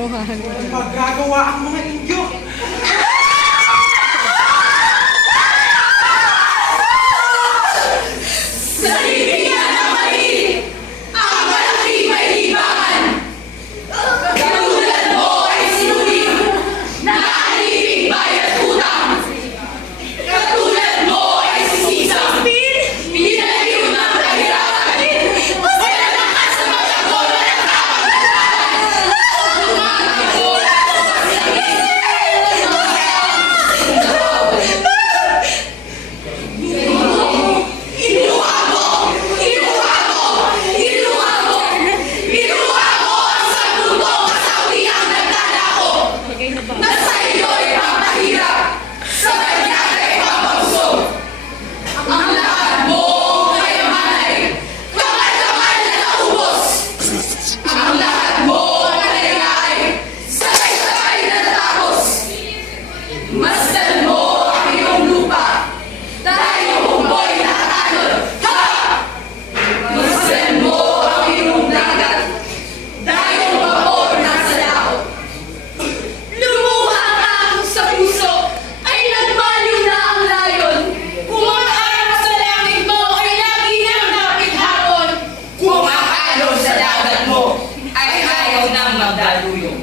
Anuhan. Magagawa ang mga Indyo. Sa libingan ng maliit, ang malaki may libangan. Katulad mo ay sinuling, nakaaliping bayad utang. Katulad mo ay sisisang, pinalayo ng kahirapan. Wala lakas sa magagawa ng Inuha mo ang sagbutong kasawiang naglalako na sa iyo'y papahirap, sa kanya kay papabusog. Ang lahat mong kayamanay, kamay-kamay na naubos. Ang lahat mong kalayaan, sabay-sabay na natapos. Masdan mo ang iyong lupa, dahil humboy nakatanod. Ha! Masdan mo ang iyong dagat, dahil vapor nasa laot. Lumuha ka sa puso, ay nagmaliw na ang layon. Kung ang araw sa langit mo ay lagi nang napighapon. Kung ang araw sa dagat mo ay ayaw nang magdaluyong.